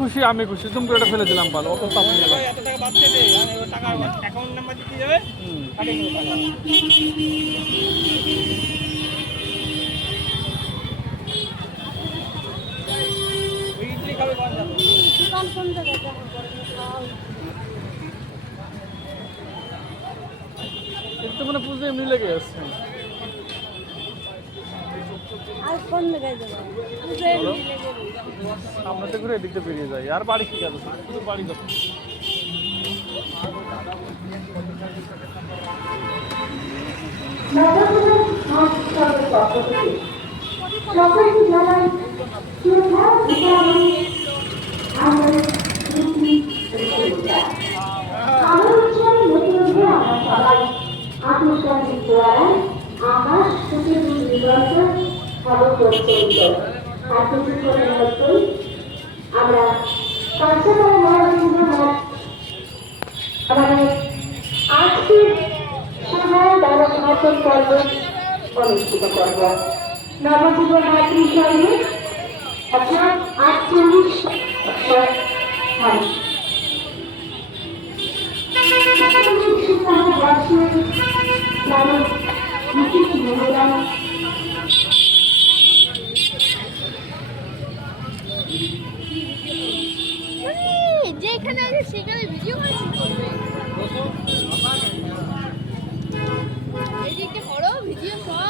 খুশি, আমি খুশি। তুমি করে ফেলে দিলাম, ভালো। অত টাকা নিয়ে এত টাকা বাঁচছে দে, টাকা অ্যাকাউন্ট নাম্বার দিতে যাবে। ইডলি খাবে কোন যাবে? দোকান কোন জায়গায় একটু মানে পুজো এমনি লেগে যাচ্ছে। আর কোন জায়গায় যাবো? আমরা তো ঘুরে এদিকতে বেরিয়ে যাই। আর বাড়ি কি যাবে? শুধু বাড়ি যাবো। অনুষ্ঠিত করব নবজীবন রাত্রি সঙ্গে অর্থাৎ 48 যেখানে আছে সেখানে ভিডিও করছি। এদিকে বড় ভিডিও সব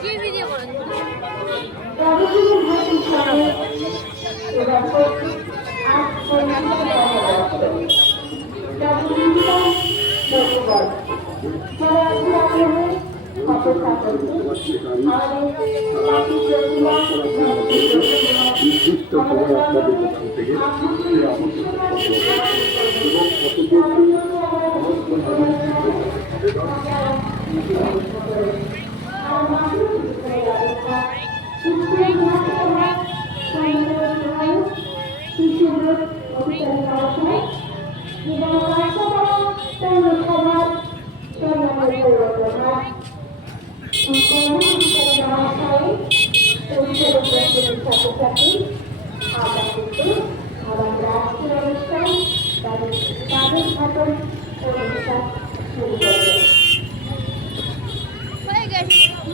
কি ভিডিও করেন? নির্দিষ্ট সময় আপনাদের এখান থেকে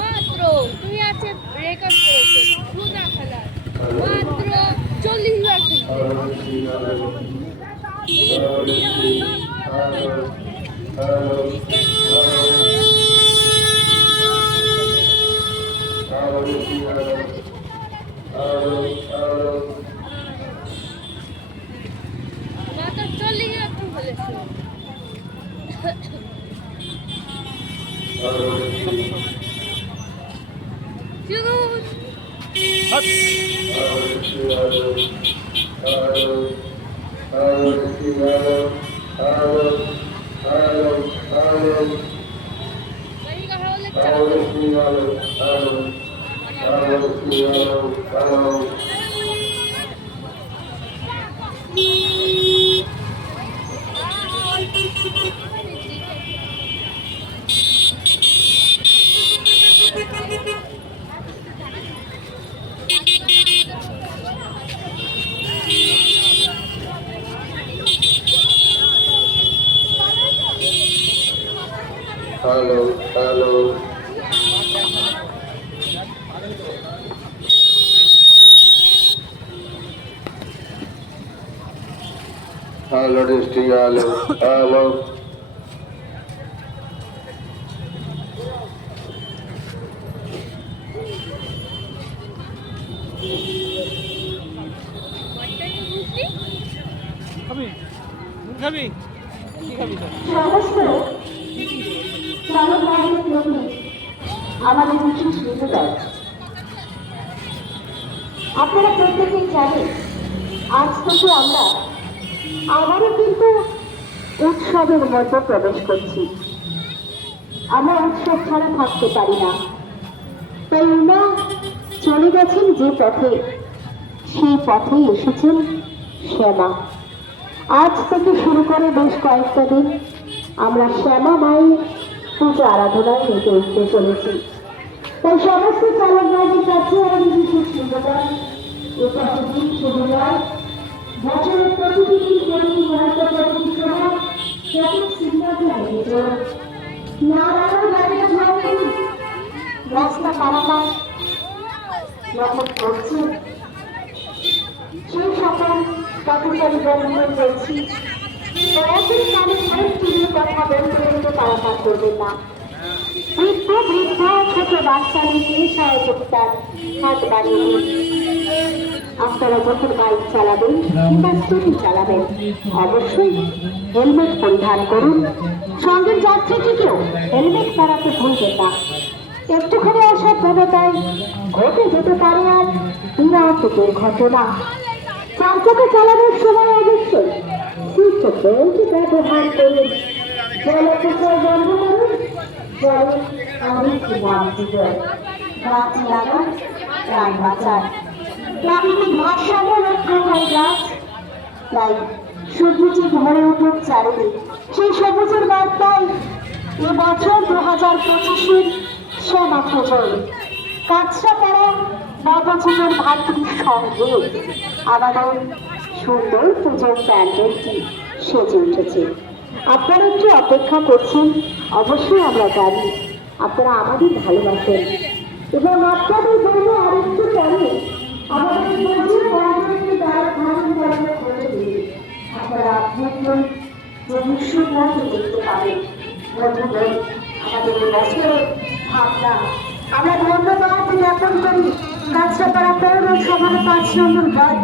মাত্র তুমি আছে রেকর্ড করেছো সুদা খেলার মাত্র 40,000 মাত্র 40,000 বলেছো। Hello hello hello district hello hello খাবি? খাবি? কি খাবি? আমাদের বিশেষ নিবেদন আপনারা প্রত্যেকেই জানেন আজ থেকে আমরা আবারও কিন্তু উৎসবের মধ্যে প্রবেশ করছি। আমরা উৎসব ছাড়া থাকতে পারি না, তাই উনি চলে গেছেন যে পথে, সেই পথেই এসেছেন শ্যামা। আজ থেকে শুরু করে বেশ কয়েকটা দিন আমরা শ্যামা মায়ের পূজা আরাধনায় মেতে উঠতে চলেছি। তাই সমস্ত চালক ভাইদের কাছে আমাদের বিশেষ নিবেদন, এটা দিন শুরু নয়, বছরের প্রতিটি দিন প্রতিটি মুহূর্ত প্রতিটি সময় ট্রাফিক সিগন্যালকে মেনে চলুন। নারায়ণ গাড়ির ধরে রাস্তা পারাপার যখন করছে সেই সকল পথচারী বন্ধুদের বলছি, দয়া করে কানে মুখ তুলে কথা বলতে বলতে পারাপার করবেন না। বৃদ্ধ বৃদ্ধা ছোট বাচ্চাদেরকে সহযোগিতার হাত বাড়িয়ে দিন। আপনারা যখন বাইক চালাবেন কিংবা স্কুটি চালাবেন অবশ্যই হেলমেট পরিধান করুন। সঙ্গে যাত্রীটিকেও হেলমেট পরাতে ভুলবেন না। একটুখানি অসাবধানতায় ঘটে যেতে পারে আর বিরাট দুর্ঘটনা। চার চাকা চালানোর সময় অবশ্যই সিট বেল্ট ব্যবহার করুন। জলপ্রচয় বন্ধ করুন। জলে অনেক গাছ লাগান, প্রাণ বাঁচান। প্রাকৃতিক ভারসাম্য রক্ষা হয় গাছ, তাই সবুজে ভরে উঠুক চারিদিক। সেই সবুজের বার্তায় এবছর 2025-এর শ্যামা পুজোয় কাঁচরাপাড়া নবজীবন ভাতৃর সঙ্গে আমাদের সুন্দর পুজোর প্যান্ডেলটি সেজে উঠেছে। আপনারা একটু অপেক্ষা করছেন, অবশ্যই আমরা জানি আপনারা আমাদের ভালোবাসেন এবং আপনাদের জন্য আরেকটু পরে আমাদের পুজোর প্যান্ডেলটি দ্বারা ধারণ করানো করে দিন। আপনারা আপনাদের ভবিষ্যৎ মতো দেখতে পাবেন। বন্ধুগণ, আমাদের বছরের ভাবনা আমরা ধন্যবাদ জ্ঞাপন করি কাঁচরাপাড়া পৌরসভার 5 নম্বর ওয়ার্ড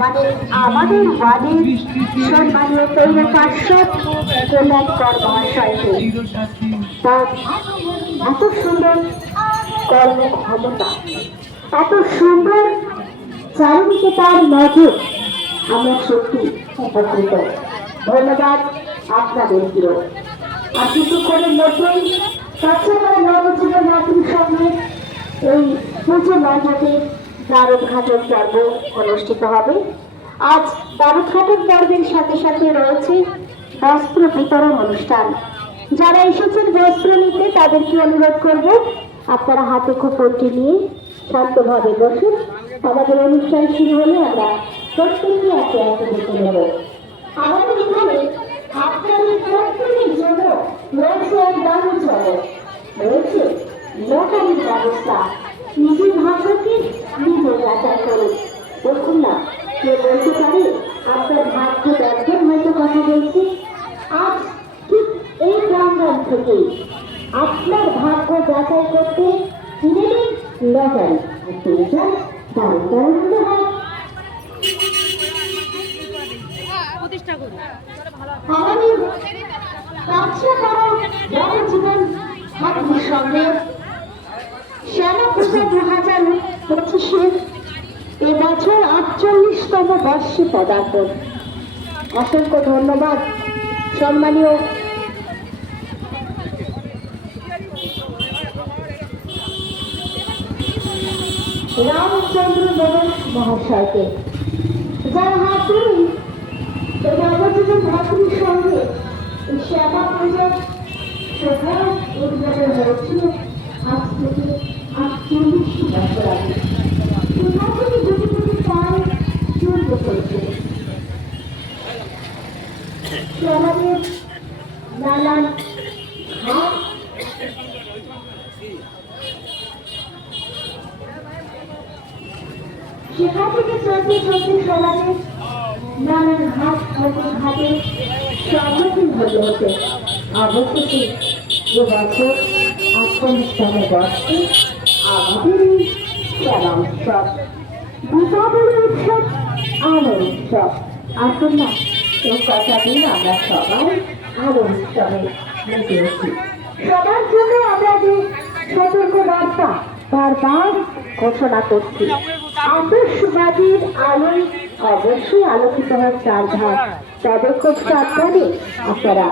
মানে আমাদের ওয়ার্ডের সম্মানীয় পৌর পার্ষদ কল্যাণ কর মহাশয়কে। তার এত সুন্দর কর্মক্ষমতা, এত সুন্দর চারিদিকে তার নজর, আমরা সত্যি উপকৃত। ধন্যবাদ আপনাদেরকেও। আর কিছুক্ষণের মধ্যেই কাঁচরাপাড়া নবজীবন ভাতৃর সঙ্গে এই পুজো মণ্ডপের দ্বারোদ্ঘাটন পর্ব অনুষ্ঠিত হবে। আজ দ্বারোদ্ঘাটন পর্বের সাথে সাথে রয়েছে বস্ত্র বিতরণ অনুষ্ঠান। যারা এসেছেন বস্ত্র নিতে তাদেরকে অনুরোধ করব আপনারা হাতে কুপনটি নিয়ে শান্তভাবে বসুন। আমাদের অনুষ্ঠান শুরু হলে আমরা প্রত্যেকে একে একে দেখে নেব। আমাদের এখানে আপনাদের প্রত্যেকের জন্য রয়েছে এক দারুণ চলক, রয়েছে লটারির ব্যবস্থা। নিজের ভাগ্যকে নিজে যাচাই করুন। দেখুন না, কে বলতে পারে আপনার ভাগ্য দর্শন হয়তো কথা বলছে। আজ ঠিক এই প্রাঙ্গণ থেকে আপনার ভাগ্য যাচাই করতে কিনে নিন লটারি আর পেয়ে যান দারুণ দারুণ উপহার। আমাদের কাঁচরাপাড়া নবজীবন ভাতৃর সঙ্গে শ্যামা পূজা 2025-এর এবছর 48তম বর্ষে পদার্পণ। অসংখ্য ধন্যবাদ সম্মানীয় রামচন্দ্র মোদক মহাশয়কে, যার হাত ধরেই এই নবজীবন ভাতৃর সঙ্গে এই শ্যামা পূজার সভা উদ্বোধন হয়েছিল আজ থেকে 48 বছর আগে। সেখান থেকে দুটি দুটি প্রায় চলতে চলছে। আমাদের নানান ঘাট সেখান থেকে চলতে চলতে সমাজে নানান ঘাট ঘাটে সম্মুখীন হতে হতে অবশেষে এবছর 48তম বর্ষে আমাদের এই শ্যামা উৎসব, দীপাবলি উৎসব, আলোর উৎসব। আসুন না এই কটা দিন আমরা সবাই আলোর উৎসবে মেতে উঠি। সবার জন্য আমরা যে সতর্ক বার্তা বারবার ঘোষণা করছি, আতশবাজির আলোয় অবশ্যই আলোকিত হয় চারধার। তবে খুব সাবধানে আপনারা